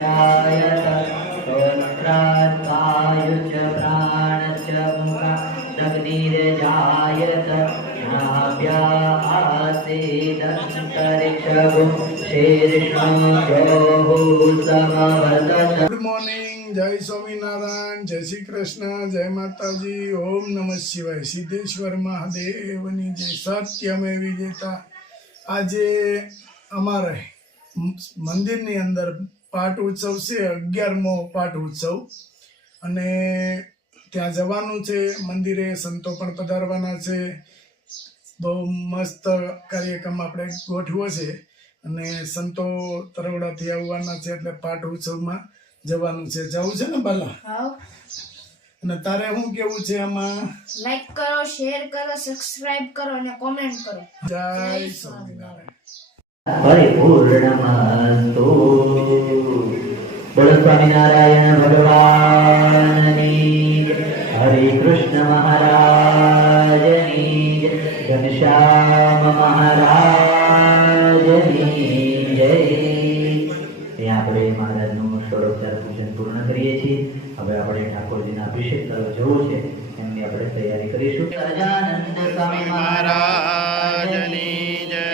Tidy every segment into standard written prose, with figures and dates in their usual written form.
श्रोत्रात्वायुच प्राणश्च मुखादग्निर्जायत नाभ्या आसीदन्तरिक्षगुं शीर्ष्णोऽभूतमवदत्। Good morning, जय स्वामीनारायण, जय श्री कृष्ण, जय माताजी, ओम नमः शिवाय, सिद्धेश्वर महादेवની જય। સત્યમેવ વિજેતા। આજે અમારે મંદિરની અંદર પાઠ ઉત્સવ છે, 11મો પાઠ ઉત્સવ, અને ત્યાં જવાનું છે મંદિરે, સંતો પણ પધારવાના છે। બહુ મસ્ત કાર્યક્રમ આપણે ગોઠવ્યો છે અને સંતો તરવડાથી આવવાના છે, એટલે પાઠ ઉત્સવમાં જવાનું છે। જવું છે ને બાલા? અને તારે શું કેવું છે આમાં? લાઈક કરો, શેર કરો, સબસ્ક્રાઇબ કરો અને કોમેન્ટ કરો। જય સ્વામિનારાયણ। પરિપૂર્ણમસ્તુ। બોલો સ્વામિનારાયણ ભગવાનની જય। હરે કૃષ્ણ મહારાજની જય। ઘનશ્યામ મહારાજની જય। ત્યાં આપણે મહારાજનું ષોડોપચાર પૂજન પૂર્ણ કરીએ છીએ। હવે આપણે ઠાકોરજીના અભિષેક તરફ જવું છે, એમની આપણે તૈયારી કરીશું। સહજાનંદ સ્વામી મહારાજની જય।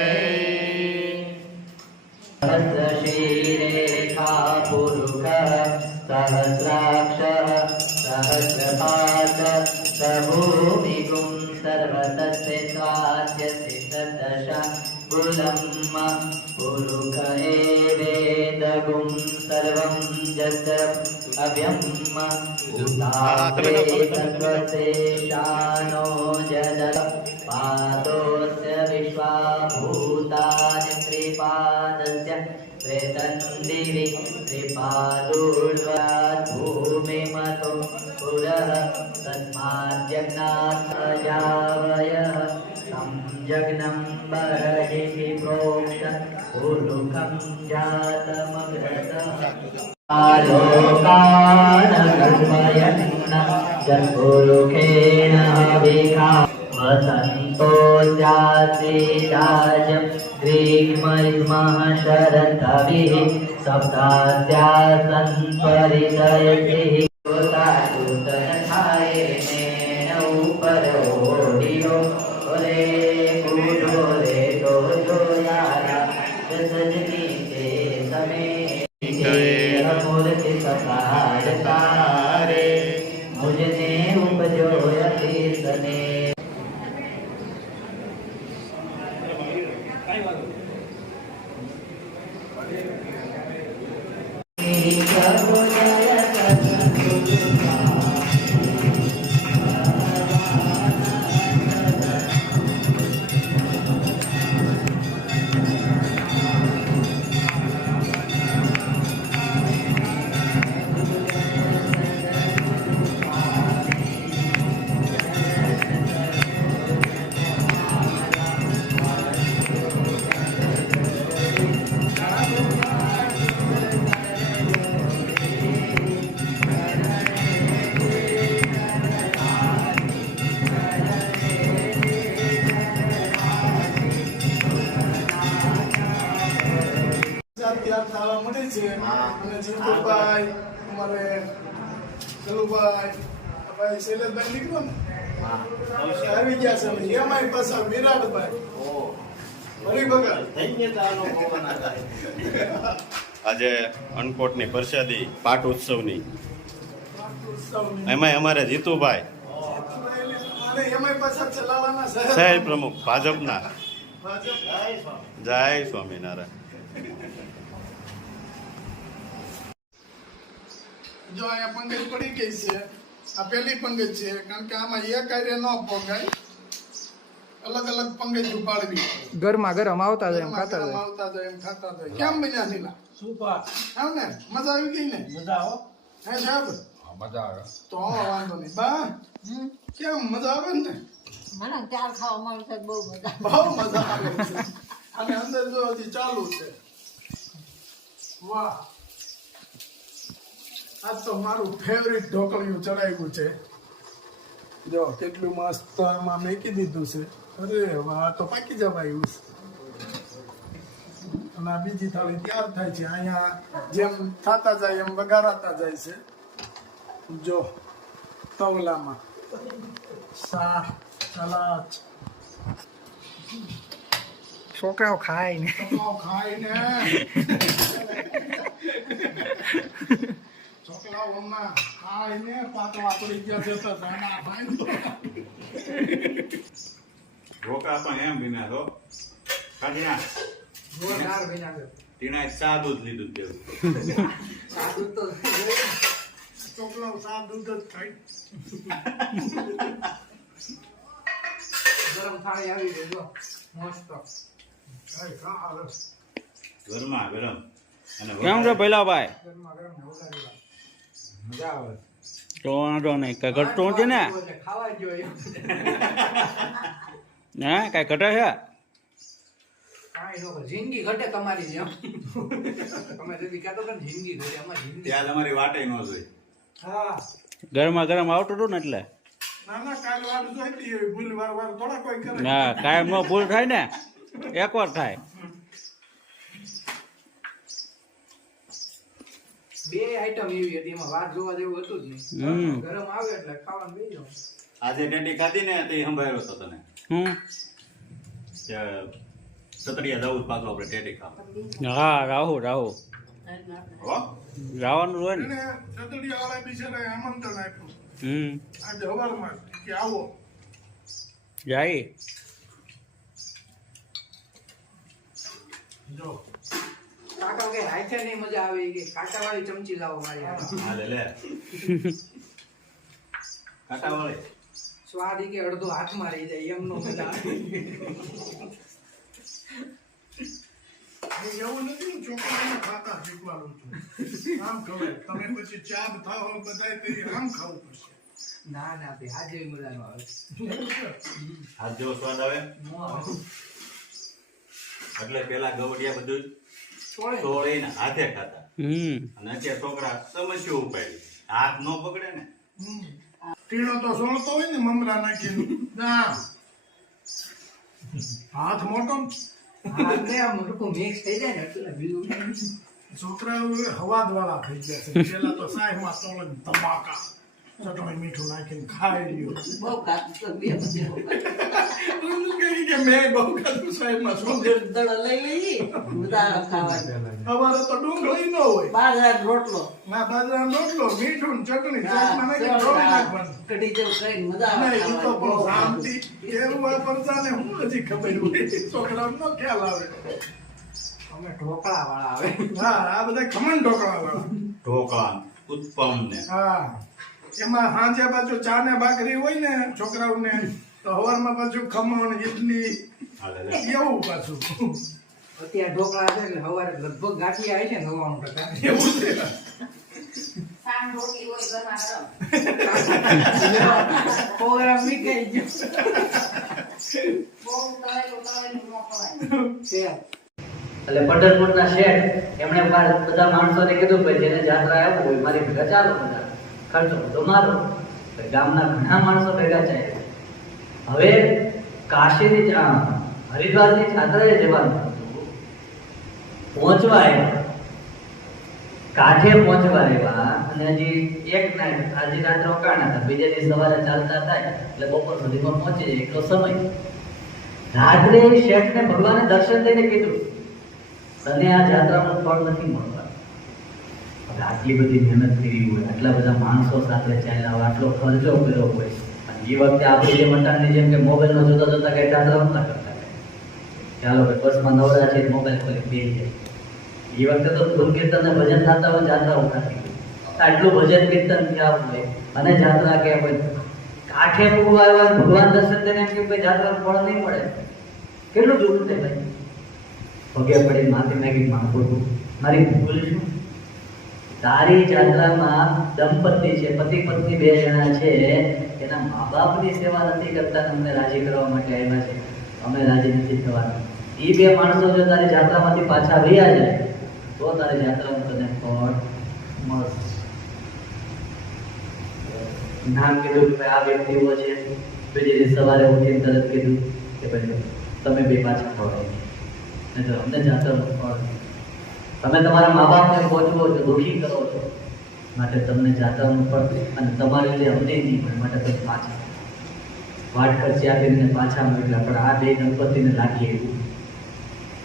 સહસ્રશીરેખા પુરુષ સહસ્રાક્ષ સહસ્રપાદ સભૂમિગું સર્વતસ્ય સ્વાસ્ય સિદ્ધદશા ગુલમ પુરુષ એવેદગું સર્વં જત અવ્યમ ઉતાત્રે સર્વશેષાનો જદ પાદોસ્ય વિશ્વાભૂતાનિ ત્રિપાદસ્ય પ્રેતન્દિવિ ત્રિપાદોર્ધ્વાत् ભૂમિમતો પુરઃ તસ્માદ્યજ્ઞાત્રજાવયઃ સંજગ્नं બર્હિષિ પ્રોક્ષ પુરુષં જાતમગ્રસઃ आलोकानकल्पयन् जन्पुरुखेण विघा वसन्तो जातिराजं ग्रीष्मैर्मः शरदभिः सप्ताद्यासन् परिदयतिः गोतासूतनथायेनेन उपरोढियो रे कूढो रे दोजो यारा सजनी ते समे मूर्ति सकारकारे मुझने उपजो यतीसने। ત્યાં થવા મળે છે અને જીતુભાઈ, અમારે ચલુભાઈ, ભાઈ શૈલેષભાઈ નીકળો ને આવી ગયા છે, એમાંય પાછા વિરાટભાઈ આજે અન્નકોટની પ્રસાદી પાઠ ઉત્સવની, એમાંય અમારે જીતુભાઈ એમાંય પાછા ચલાવવાના શહેર પ્રમુખ ભાજપના। જય સ્વામિનારાયણ। જો અહીંયા પંગજ પડી ગઈ છે, આ પહેલી પંગજ છે, કારણ કે આમાં એક કાર્ય ન પોગાય, અલગ અલગ પંગજ ઉપાડવી, ગરમા ગરમ આવતા જાય એમ આવતા જાય એમ ખાતા જાય। કેમ બન્યા નીલા? સુપર આવ ને? મજા આવી ગઈ ને? મજા આવો હે સાહેબ? મજા આવે તો વાંધો નહીં બા। કેમ મજા આવે ને? મને ચાર ખાવા મળે છે, બહુ મજા આવે છે। અને અંદર જો હજી ચાલુ છે। વાહ, આ તો મારું ફેવરિટ ઢોકળિયું ચડાવ્યું છે। જો કેટલું મસ્ત એમાં મેકી દીધું છે। અરે વાહ, તો પાકી જવાયું છે। અને આ બીજી થાળી તૈયાર થાય છે. અહીંયા જેમ થતા જાય એમ વઘારાતા જાય છે. જો તવલામાં શાક, સલાડ, છોકરાઓ ખાય ને છોકરાઓ ખાઈને છોકરાઓ હમણાં ખાઈને પાતળા પડી ગયા છે તો જાના ભાઈ રોકા પણ એમ વિના તો કાઢ્યા જોરદાર બન્યા છે. ટીણાએ ચા દૂધ લીધું તેવું. સાદું તો છોકરાઓ સાત દૂધ જ ખાય. ગરમ થાળી આવી ગઈ જો મસ્ત. ખાય ખા હાલો. ગરમા ગરમ અને કેમ છે ભૈલાભાઈ? ગરમા ગરમ ને વઘારી લો. મજા આવે. તો વાંધો નહીં કઈ ઘટતું છે ને? એટલે ખાવા જ જોઈએ. હે કઈ ઘટે છે? કાંઈ ન કરે. જિંદગી ઘટે તમારી જેમ. તમે જેથી કહેતો હતો ને જિંદગી ઘટે અમારી જિંદગી. ત્યાં તમારી વાટે ન જોઈ. હા ગરમા ગરમ આવતું હતું ને એટલે. ના ના કાલ વાર જોઈતી હોય ભૂલ વાર થોડા કોઈ કરે. હા કાયમ નો ભૂલ થાય ને એકવાર થાય. બે આઈટમ એવી હતી એમાં વાત જોવા જેવું હતું જ નહીં. હમ. ગરમ આવે એટલે ખાવાનું બેસી જાવ. આજે ટેટી ખાધી ને તે સંભાળ્યો હતો તને હમ સતરિયા જવું જ પાછું આપણે ટેટી ખાવા. હા રાહુ રાહુ હો જવાનું હોય ને. એને સતડિયાવાળા બિચારાએ આમંત્રણ આપ્યું હમ આજે હવારમાં કે આવો. જાય. જો કાકા કે હાથે નહીં મજા આવે કે કાકા વાળી ચમચી લાવો મારી હારે. હા લે લે કાટા વાળી સ્વાદ ઈ કે અડધો હાથમાં રહી જાય એમનો મજા આવે. એવું નથી હું છોકરાઓને ખાતા શીખવાડું છું. આમ ખવાય તમે પછી ચાબ થાવ બધાય તે આમ ખાવું પડશે. ના ના તે આજે મજા ન આવે. હાથ જેવો સ્વાદ આવે એટલે પેલા ગવડિયા બધું છોડે. તોડીને હાથે ખાતા હમ અને અત્યારે છોકરા સમસ્યા ઉપાડી હાથ ન પકડે ને. ટીણો તો સોળતો હોય ને મમરા નાખીને ના હાથ મોટો હાથને આમ હરખું mix થઈ જાય ને એટલે બીજું કાંઈ. છોકરાઓ હવાદ વાળા થઈ ગયા છે. પેલા તો સાહેબમાં સોળ ધમાકા ચટણી મીઠું નાખીને ખાઈ લ્યો. બહુ ખાતું તો બે પછી કહી કે મેં બહુ ખાધું સાહેબમાં સોળ. દડો લઈ લઈએ બધા ખાવા. અમારે તો ડુંગળી ન હોય બાજરાનો રોટલો ના બાજરાનો રોટલો મીઠું ને ચટણી સાહેબમાં નાખીને ઢોળી નાખવાનું. કઢી જેવું કરીને મજા આવે નહીં, ઈ તો પણ ખાવાની. શાંતિ એવું આ પરચાને હું હજી ખબર હોય છોકરાઓને નો ખ્યાલ આવે. અમે ઢોકળા વાળા આવે. હા આ બધા ખમણ ઢોકળા વાળા. ઢોકળા ઉત્પમ ને હા એમાં સાંજે પાછું ચા ને ભાખરી હોય ને છોકરાઓને તો સવારમાં પાછું ખમણ ઇડલી હા લે લે એવું પાછું અત્યારે ઢોકળા છે એટલે સવારે લગભગ ગાંઠી આવી છે 99%. એવું છે. પ્રોગ્રામ નીકળી ગયો. છે. એટલે પંઢરપુરના શેઠ એમણે બધા માણસોને કીધું કે જેને જાત્રા આવવું હોય મારી ભેગા ચાલો બધા ખર્ચો બધો મારો. ગામના ઘણા માણસો ભેગા થાય. હવે કાશીની હરિદ્વારની જાત્રાએ જવાનું હતું. પહોંચવા આવ્યા કાંઠે પહોંચવા આવ્યા અને હજી એક નાઈટ આજે રાત રોકાણા હતા. બીજે દિવસ સવારે ચાલતા થાય એટલે બપોર સુધીમાં પહોંચી જાય એટલો સમય. રાત્રે શેઠને ભગવાને દર્શન દઈને કીધું તને આ જાત્રાનું ફળ નથી મળવાનું. હવે આટલી બધી મહેનત કરી હોય આટલા બધા માણસો સાથે ચાલ્યા હોય આટલો ખર્ચો કર્યો હોય અને એ વખતે આપણી જે મટાણની જેમ કે મોબાઈલમાં જોતા જોતા કઈ જાત્રા નતા કરતા. ચાલો ભાઈ બસમાં નવરા છે મોબાઈલ ખોલી બેસી જાય. એ વખતે તો ધૂન કીર્તન ને ભજન થતા હોય જાત્રા ઉઠાતી હોય. આટલું ભજન કીર્તન થયા હોય અને જાત્રા કે હોય કાંઠે પૂરવા આવ્યા ભગવાન દર્શન દઈને એમ કે ભાઈ જાત્રા ફળ નહીં મળે. કેટલું દુઃખ છે ભાઈ. પગે પડી માથે નાખી માંગુ મારી ભૂલ શું? તારી જાત્રામાં દંપતી છે પતિ પત્ની બે જણા છે એના મા બાપની સેવા નથી કરતા અમને રાજી કરવા માટે આવ્યા છે. અમે રાજી નથી થવાના. એ બે માણસો જો તારી જાત્રામાંથી પાછા વયા જાય તો તારી જાત્રાનું તને ફળ મળશે. નામ કીધું કે આ વ્યક્તિઓ છે. બીજી દિવસ સવારે ઉઠીને તરત કીધું કે ભાઈ તમે બે પાછા ખવડાવી. નહીં તો અમને જાતરનું ફળ. તમે તમારા મા બાપને પહોંચવો છો, દુઃખી કરો છો, માટે તમને જાતરનું ફળ, અને તમારે લીધે અમને નહીં મળે, માટે તમે પાછા વાટ ખર્ચી આપીને પાછા મળે. આપણે આ બે દંપતીને લાગીએ એવું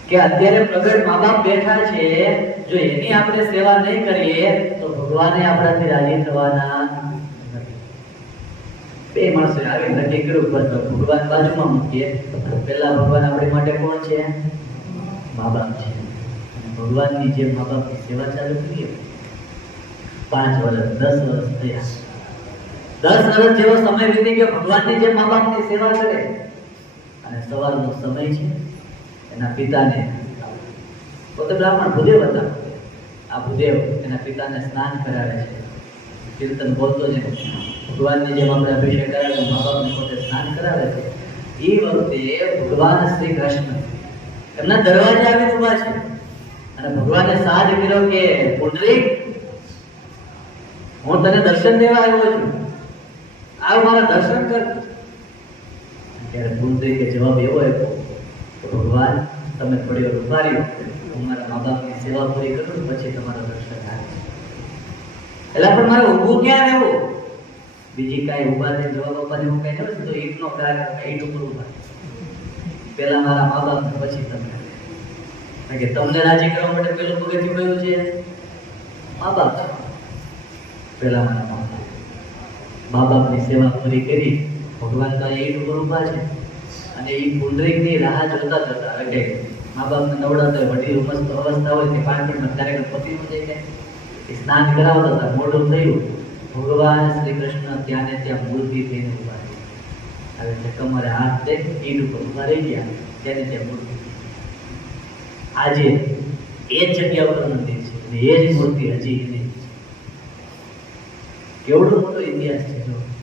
કે અત્યારે પ્રગટ મા બાપ બેઠા છે, જો એની આપણે સેવા નહીં કરીએ તો ભગવાને આપણાથી રાજી થવાના નથી. બે માણસો આવી નક્કી કર્યું બસ ભગવાન બાજુમાં મૂકીએ, પહેલા ભગવાન આપણી માટે કોણ છે? મા બાપ છે. અને ભગવાનની જે મા બાપની સેવા ચાલુ કરીએ, 5 વર્ષ 10 વર્ષ થયા, 10 વર્ષ જેવો સમય વીતી ગયો, ભગવાનની જે મા બાપની સેવા કરે, અને સવારનો સમય છે, એના પિતાને પોતે બ્રાહ્મણ ભૂદેવ હતા, આ ભૂદેવ એના પિતાને સ્નાન કરાવે છે, કીર્તન બોલતો છે, ભગવાનની જેમ આપણે અભિષેક કરાવે, મા બાપને પોતે સ્નાન કરાવે છે. એ વખતે ભગવાન શ્રી કૃષ્ણ એમના દરવાજે આવીને ઊભા છે, અને ભગવાને સાદ કર્યો કે પુંડરીક, હું તને દર્શન દેવા આવ્યો છું, આવ મારા દર્શન કર. ત્યારે પુંડરીકે જવાબ એવો આપ્યો, ભગવાન તમે થોડી વાર ઉભા રહ્યો, હું મારા મા બાપની સેવા પૂરી કરું, પછી તમારા દર્શન થાય. એટલે પણ મારે ઊભું ક્યાં રહેવું? બીજી કાંઈ ઊભા થઈને જવાબ આપવાની હું કઈ નથી, તો ઈટનો કાર્ય ઈટ ઉપર ઊભા. પહેલા મારા મા બાપ, પછી તમને. કારણ કે તમને રાજી કરવા માટે પેલું પગથિયું કયું છે? મા બાપ. પહેલા મારા મા બાપ, મા બાપની સેવા પૂરી કરી, ભગવાન તો ઈટ ઉપર ઊભા છે, અને એ પુંડરીકની રાહ જોતા જોતા, એટલે મા બાપને નવડાતા હોય, વડીલ મસ્ત અવસ્થા હોય, તે 5 મિનિટમાં કાર્યક્રમ પતી જાય છે, એ સ્નાન કરાવતા હતા, મોઢું થયું, ભગવાન શ્રી કૃષ્ણ ત્યાં ને ત્યાં મૂર્તિ થઈને ઉભા રહ્યા. હવે તમારે હાથ દે ઈટ ઉપર ઉભા રહી ગયા, ત્યાં ને ત્યાં મૂર્તિ. આજે એ જ જગ્યા ઉપર મંદિર છે, અને એ જ મૂર્તિ હજી એની. કેવડો મોટો ઇતિહાસ છે જો.